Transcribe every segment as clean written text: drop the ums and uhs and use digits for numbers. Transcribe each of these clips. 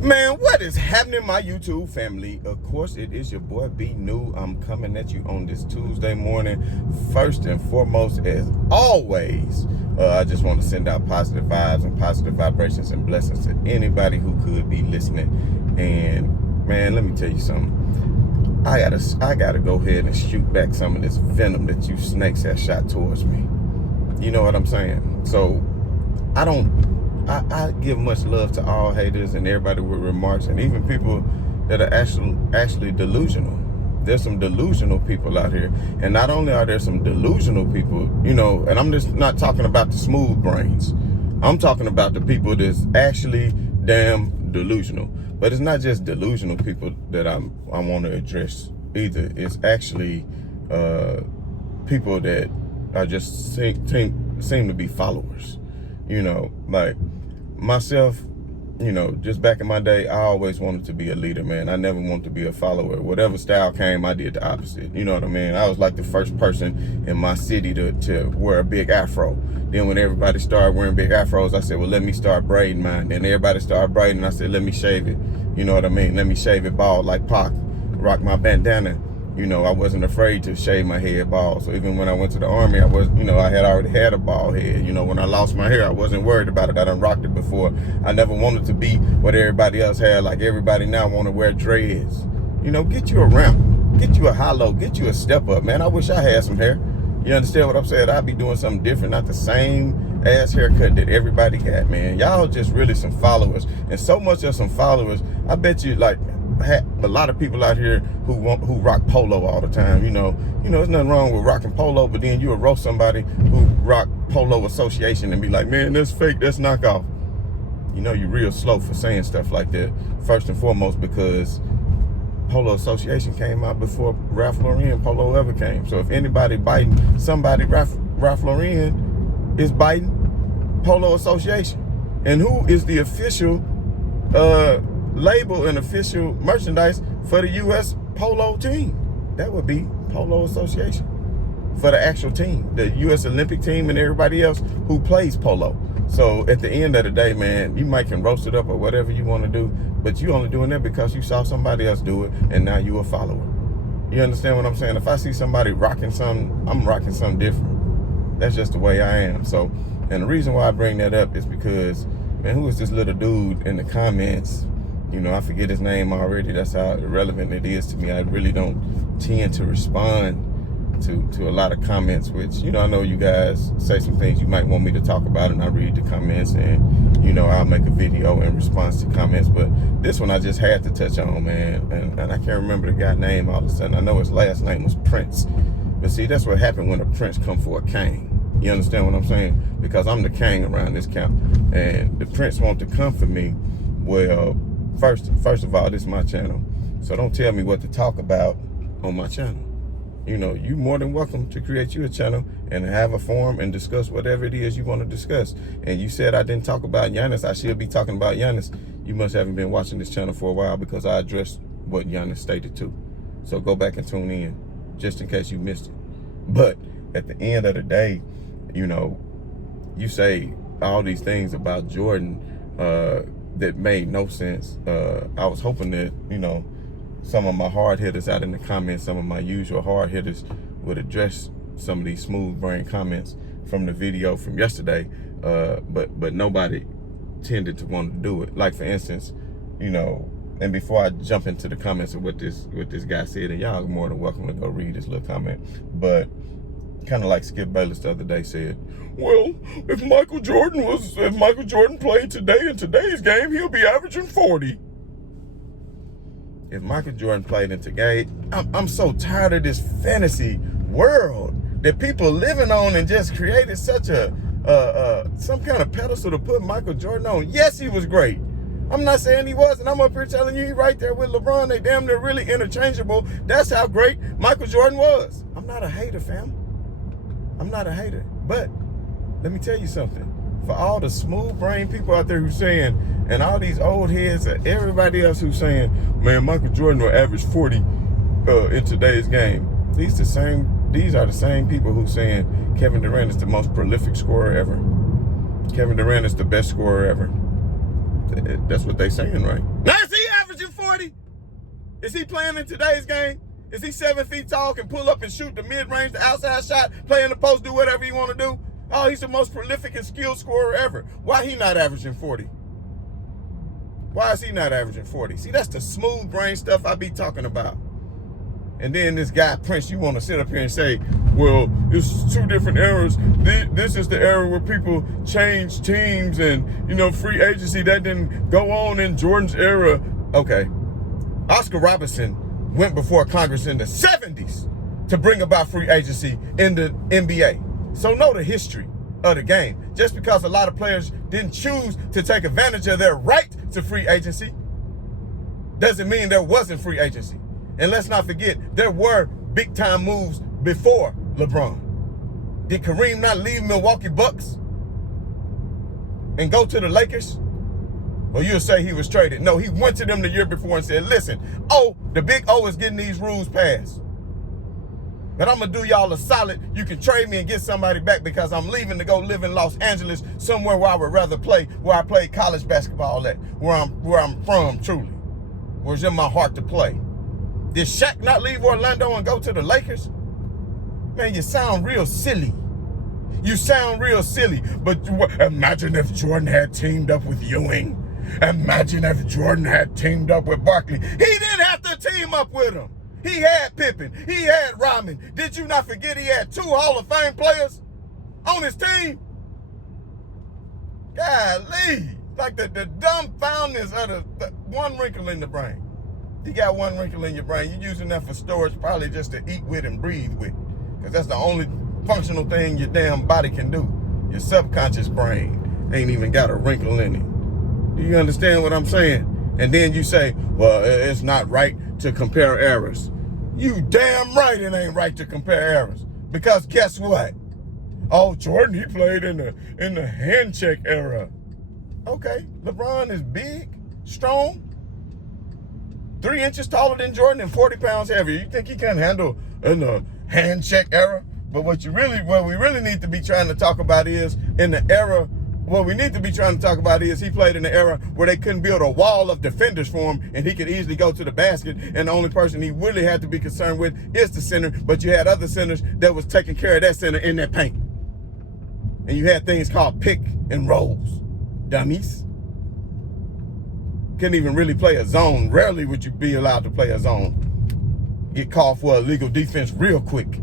Man, what is happening, my YouTube family? Of course, it is your boy B New. I'm coming at you on this Tuesday morning. First and foremost, as always, I just want to send out positive vibes and positive vibrations and blessings to anybody who could be listening. And man, let me tell you something. I gotta go ahead and shoot back some of this venom that you snakes have shot towards me. You know what I'm saying? So I give much love to all haters and everybody with remarks, and even people that are actually delusional. There's some delusional people out here, and not only are there some delusional people, you know, and I'm just not talking about the smooth brains. I'm talking about the people that's actually damn delusional. But it's not just delusional people that I want to address either. It's actually people that are just seem to be followers. You know, like myself, you know, just back in my day, I always wanted to be a leader, man. I never wanted to be a follower. Whatever style came, I did the opposite. You know what I mean? I was like the first person in my city to wear a big afro. Then when everybody started wearing big afros, I said, well, let me start braiding mine. Then everybody started braiding. I said, let me shave it. You know what I mean? Let me shave it bald like Pac. Rock my bandana. You know, I wasn't afraid to shave my head bald. So even when I went to the army, I had already had a bald head. You know, when I lost my hair, I wasn't worried about it. I done rocked it before. I never wanted to be what everybody else had. Like everybody now want to wear dreads. You know, get you a ramp, get you a hollow, get you a step up, man. I wish I had some hair. You understand what I'm saying? I'd be doing something different, not the same ass haircut that everybody got, man. Y'all just really some followers. And so much of some followers, I bet you like a lot of people out here who rock polo all the time. You know, there's nothing wrong with rocking polo, but then you'll roast somebody who rock Polo Association and be like, man, that's fake, that's knockoff. You know, you're real slow for saying stuff like that. First and foremost, because Polo Association came out before Ralph Lauren Polo ever came. So if anybody biting somebody, Ralph Lauren is biting Polo Association. And who is the official label and official merchandise for the U.S. Polo team? That would be Polo Association for the actual team, the U.S. Olympic team and everybody else who plays polo. So at the end of the day, man, you might can roast it up or whatever you want to do, but you only doing that because you saw somebody else do it and now you a follower. You understand what I'm saying? If I see somebody rocking something, I'm rocking something different. That's just the way I am. So, and the reason why I bring that up is because, man, who is this little dude in the comments? You know, I forget his name already. That's how irrelevant it is to me. I really don't tend to respond to a lot of comments, which, you know, I know you guys say some things you might want me to talk about, and I read the comments, and, you know, I'll make a video in response to comments. But this one I just had to touch on, man. And I can't remember the guy's name all of a sudden. I know his last name was Prince. But see, that's what happened when a prince come for a king. You understand what I'm saying? Because I'm the king around this camp. And the prince want to come for me. Well, first of all, this is my channel. So don't tell me what to talk about on my channel. You know, you're more than welcome to create you a channel and have a forum and discuss whatever it is you want to discuss. And you said I didn't talk about Giannis. I should be talking about Giannis. You must haven't been watching this channel for a while, because I addressed what Giannis stated too. So go back and tune in just in case you missed it. But at the end of the day, you know, you say all these things about Jordan that made no sense. I was hoping that, you know, some of my hard hitters out in the comments, some of my usual hard hitters would address some of these smooth brain comments from the video from yesterday, but nobody tended to want to do it. Like, for instance, you know, and before I jump into the comments of what this guy said, and y'all are more than welcome to go read his little comment, but kind of like Skip Bayless the other day said, well, if Michael Jordan played today in today's game, he'll be averaging 40. If Michael Jordan played in today, I'm so tired of this fantasy world that people living on, and just created such a some kind of pedestal to put Michael Jordan on. Yes, he was great. I'm not saying he wasn't. I'm up here telling you, he right there with LeBron. They damn near really interchangeable. That's how great Michael Jordan was. I'm not a hater, fam. I'm not a hater. But let me tell you something. For all the smooth brain people out there who's saying, and all these old heads and everybody else who's saying, man, Michael Jordan will average 40 in today's game. These are the same people who's saying Kevin Durant is the most prolific scorer ever. Kevin Durant is the best scorer ever. That's what they saying, right? Now is he averaging 40? Is he playing in today's game? Is he 7 feet tall, can pull up and shoot the mid-range, the outside shot, play in the post, do whatever he want to do? Oh, he's the most prolific and skilled scorer ever. Why he not averaging 40? Why is he not averaging 40? See, that's the smooth brain stuff I be talking about. And then this guy, Prince, you want to sit up here and say, well, it's two different eras. This is the era where people change teams and, free agency. That didn't go on in Jordan's era. Okay. Oscar Robertson went before Congress in the 70s to bring about free agency in the NBA. So know the history of the game. Just because a lot of players didn't choose to take advantage of their right to free agency doesn't mean there wasn't free agency. And let's not forget, there were big-time moves before LeBron. Did Kareem not leave Milwaukee Bucks and go to the Lakers? Well, you'll say he was traded. No, he went to them the year before and said, listen, the big O is getting these rules passed. But I'm going to do y'all a solid. You can trade me and get somebody back because I'm leaving to go live in Los Angeles, somewhere where I would rather play, where I played college basketball at, where I'm from, truly. Where it's in my heart to play. Did Shaq not leave Orlando and go to the Lakers? Man, you sound real silly. You sound real silly. But imagine if Jordan had teamed up with Ewing. Imagine if Jordan had teamed up with Barkley. He didn't have to team up with him. He had Pippen. He had Rodman. Did you not forget he had 2 Hall of Fame players on his team? Golly. Like the dumbfoundness of the one wrinkle in the brain. You got one wrinkle in your brain. You're using that for storage, probably just to eat with and breathe with. Because that's the only functional thing your damn body can do. Your subconscious brain ain't even got a wrinkle in it. Do you understand what I'm saying? And then you say, well, it's not right to compare eras. You damn right it ain't right to compare eras. Because guess what? Oh, Jordan, he played in the hand check era. Okay, LeBron is big, strong, 3 inches taller than Jordan and 40 pounds heavier. You think he can handle in the hand check era? But what we really need to be trying to talk about is in the era, what we need to be trying to talk about is he played in the era where they couldn't build a wall of defenders for him and he could easily go to the basket, and the only person he really had to be concerned with is the center, but you had other centers that was taking care of that center in that paint. And you had things called pick and rolls. Dummies. Couldn't even really play a zone. Rarely would you be allowed to play a zone. Get called for illegal defense real quick.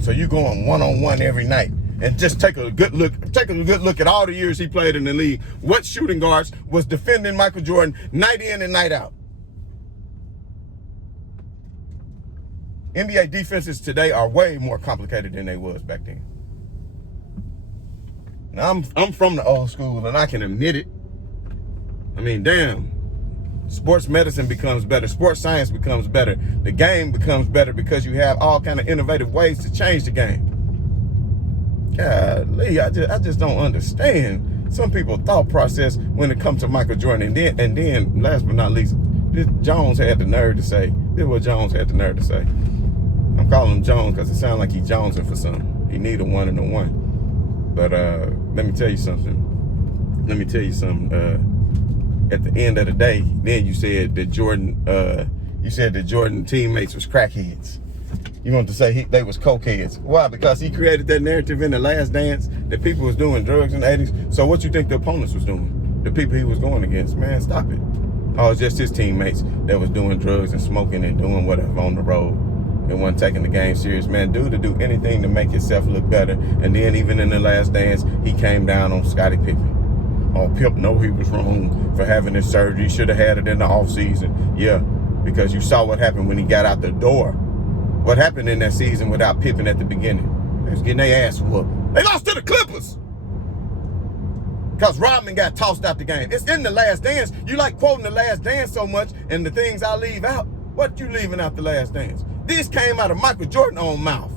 So you going one-on-one every night. And just take a good look at all the years he played in the league. What shooting guards was defending Michael Jordan night in and night out? NBA defenses today are way more complicated than they was back then. Now, I'm from the old school, and I can admit it. I mean, damn. Sports medicine becomes better. Sports science becomes better. The game becomes better because you have all kind of innovative ways to change the game. Golly, I just don't understand some people's thought process when it comes to Michael Jordan. And then, last but not least, this what Jones had the nerve to say. I'm calling him Jones because it sounds like he's jonesing for something. He need a 1 and a 1. But let me tell you something. At the end of the day, then you said that Jordan teammates was crackheads. You want to say they was cokeheads. Why? Because he created that narrative in The Last Dance that people was doing drugs in the 80s. So what you think the opponents was doing? The people he was going against? Man, stop it. Oh, it's just his teammates that was doing drugs and smoking and doing whatever on the road. They wasn't taking the game serious. Man, dude to do anything to make himself look better. And then even in The Last Dance, he came down on Scottie Pippen. Oh, Pip know he was wrong for having his surgery. He should have had it in the offseason. Yeah, because you saw what happened when he got out the door. What happened in that season without Pippen at the beginning? They was getting their ass whooped. They lost to the Clippers. Because Rodman got tossed out the game. It's in The Last Dance. You like quoting The Last Dance so much and the things I leave out. What you leaving out The Last Dance? This came out of Michael Jordan's own mouth.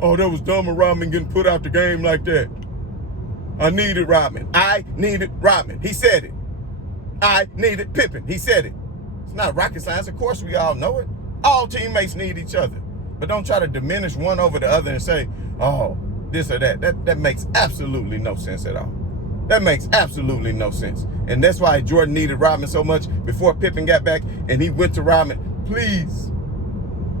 Oh, that was dumb of Rodman getting put out the game like that. I needed Rodman. He said it. I needed Pippen. He said it. It's not rocket science. Of course, we all know it. All teammates need each other. But don't try to diminish one over the other and say, oh, this or that. That makes absolutely no sense at all. That makes absolutely no sense. And that's why Jordan needed Rodman so much before Pippen got back and he went to Rodman. Please,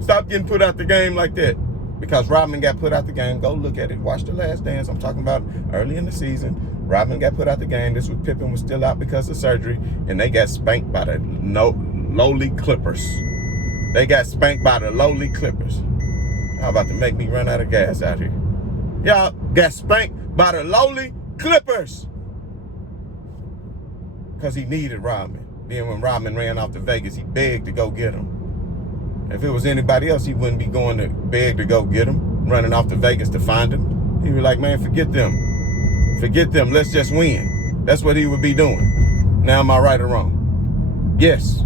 stop getting put out the game like that. Because Rodman got put out the game. Go look at it. Watch The Last Dance. I'm talking about early in the season. Rodman got put out the game. This was Pippen was still out because of surgery. And they got spanked by the lowly Clippers. They got spanked by the lowly Clippers. Y'all about to make me run out of gas out here. Y'all got spanked by the lowly Clippers. Because he needed Rodman. Then when Rodman ran off to Vegas, he begged to go get him. If it was anybody else, he wouldn't be going to beg to go get him, running off to Vegas to find him. He'd be like, man, forget them. Forget them. Let's just win. That's what he would be doing. Now, am I right or wrong? Yes.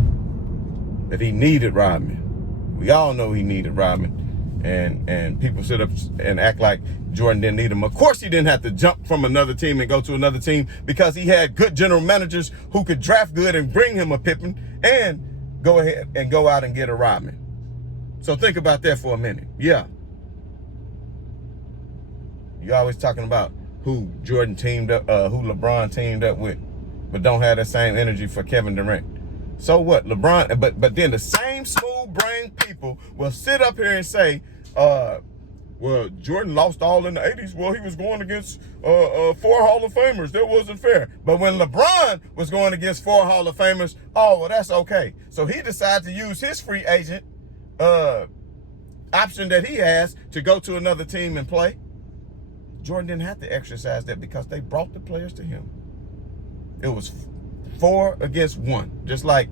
That he needed Rodman. We all know he needed Rodman. And people sit up and act like Jordan didn't need him. Of course, he didn't have to jump from another team and go to another team because he had good general managers who could draft good and bring him a Pippen and go ahead and go out and get a Rodman. So think about that for a minute. Yeah. You're always talking about who Jordan teamed up, who LeBron teamed up with, but don't have that same energy for Kevin Durant. So what? LeBron, but then the same smooth brain people will sit up here and say, well, Jordan lost all in the 80s. Well, he was going against 4 Hall of Famers. That wasn't fair. But when LeBron was going against 4 Hall of Famers, oh, well, that's okay. So he decided to use his free agent option that he has to go to another team and play. Jordan didn't have to exercise that because they brought the players to him. It was 4 against 1, just like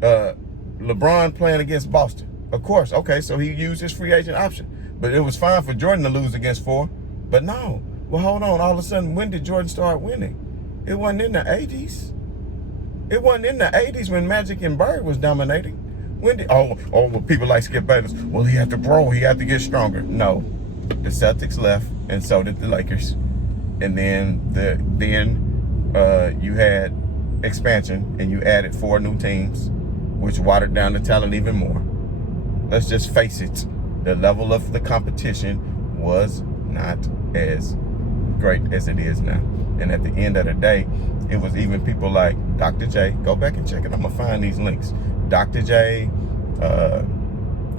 LeBron playing against Boston. Of course, okay, so he used his free agent option. But it was fine for Jordan to lose against 4. But no, well, hold on. All of a sudden, when did Jordan start winning? It wasn't in the 80s. It wasn't in the 80s when Magic and Bird was dominating. When did, well, people like Skip Bayless, well, he had to grow, he had to get stronger. No, the Celtics left, and so did the Lakers. And then you had expansion, and you added 4 new teams, which watered down the talent even more. Let's just face it. The level of the competition was not as great as it is now. And at the end of the day, it was even people like Dr. J. Go back and check it. I'm going to find these links. Dr. J,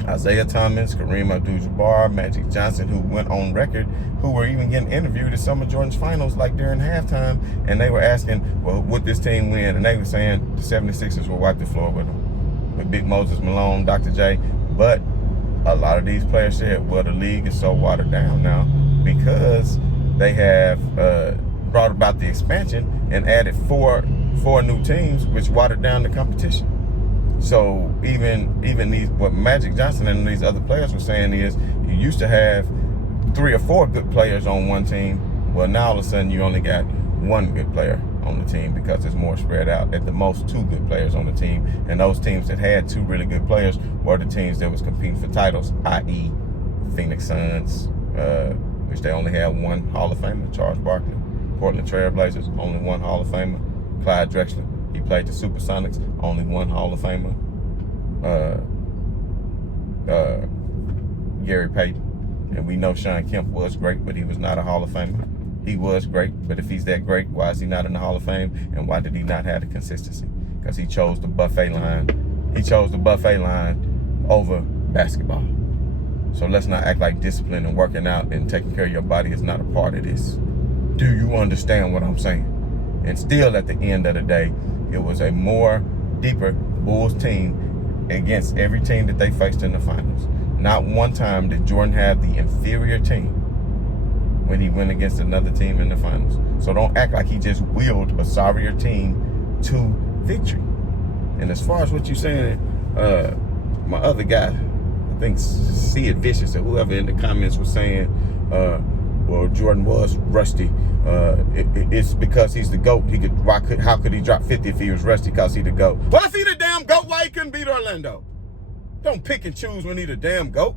Isaiah Thomas, Kareem Abdul-Jabbar, Magic Johnson, who went on record, who were even getting interviewed at some of Jordan's finals, like during halftime. And they were asking, well, would this team win? And they were saying the 76ers will wipe the floor with them. With Big Moses Malone, Dr. J. But a lot of these players said, well, the league is so watered down now because they have brought about the expansion and added four new teams, which watered down the competition. So even these, what Magic Johnson and these other players were saying is, you used to have 3 or 4 good players on one team. Well, now all of a sudden you only got 1 good player on the team because it's more spread out. At the most, 2 good players on the team, and those teams that had 2 really good players were the teams that was competing for titles, i.e. Phoenix Suns, which they only had 1 Hall of Famer, Charles Barkley. Portland Trail Blazers, only 1 Hall of Famer. Clyde Drexler, he played the Supersonics, only 1 Hall of Famer. Gary Payton, and we know Sean Kemp was great, but he was not a Hall of Famer. He was great, but if he's that great, why is he not in the Hall of Fame? And why did he not have the consistency? Because he chose the buffet line. He chose the buffet line over basketball. So let's not act like discipline and working out and taking care of your body is not a part of this. Do you understand what I'm saying? And still, at the end of the day, it was a more deeper Bulls team against every team that they faced in the finals. Not one time did Jordan have the inferior team when he went against another team in the finals. So don't act like he just willed a sorrier team to victory. And as far as what you're saying, my other guy, I think See It Vicious or whoever in the comments was saying, well, Jordan was rusty. It's because he's the GOAT. How could he drop 50 if he was rusty because he's the GOAT? Well, if he the damn GOAT, why he couldn't beat Orlando? Don't pick and choose when he the damn GOAT.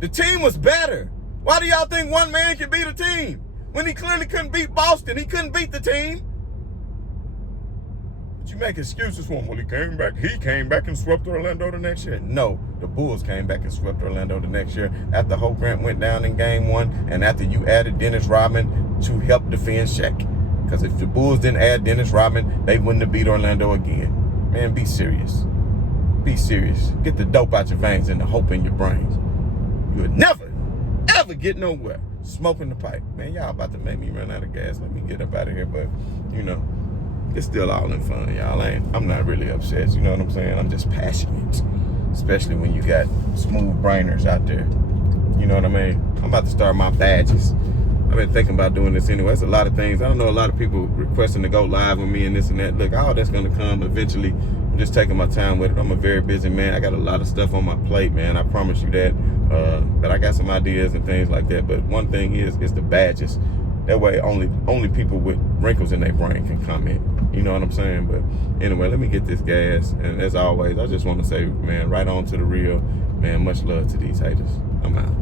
The team was better. Why do y'all think one man can beat a team? When he clearly couldn't beat Boston, he couldn't beat the team. But you make excuses for him. Well, he came back and swept Orlando the next year. No, the Bulls came back and swept Orlando the next year after Hope Grant went down in game 1 and after you added Dennis Rodman to help defend Shaq. Because if the Bulls didn't add Dennis Rodman, they wouldn't have beat Orlando again. Man, be serious. Be serious. Get the dope out your veins and the hope in your brains. You would never, ever get nowhere smoking the pipe. Man, y'all about to make me run out of gas. Let me get up out of here. But, you know, it's still all in fun, y'all. I'm not really upset. You know what I'm saying? I'm just passionate. Especially when you got smooth brainers out there. You know what I mean? I'm about to start my badges. I've been thinking about doing this anyway. It's a lot of things. I don't know, a lot of people requesting to go live with me and this and that. Look, all that's going to come eventually. I'm just taking my time with it. I'm a very busy man. I got a lot of stuff on my plate, man. I promise you that. But I got some ideas and things like that. But one thing is the badges. That way only people with wrinkles in their brain can comment. You know what I'm saying? But anyway, let me get this gas. And as always, I just want to say, man, right on to the real. Man, much love to these haters. I'm out.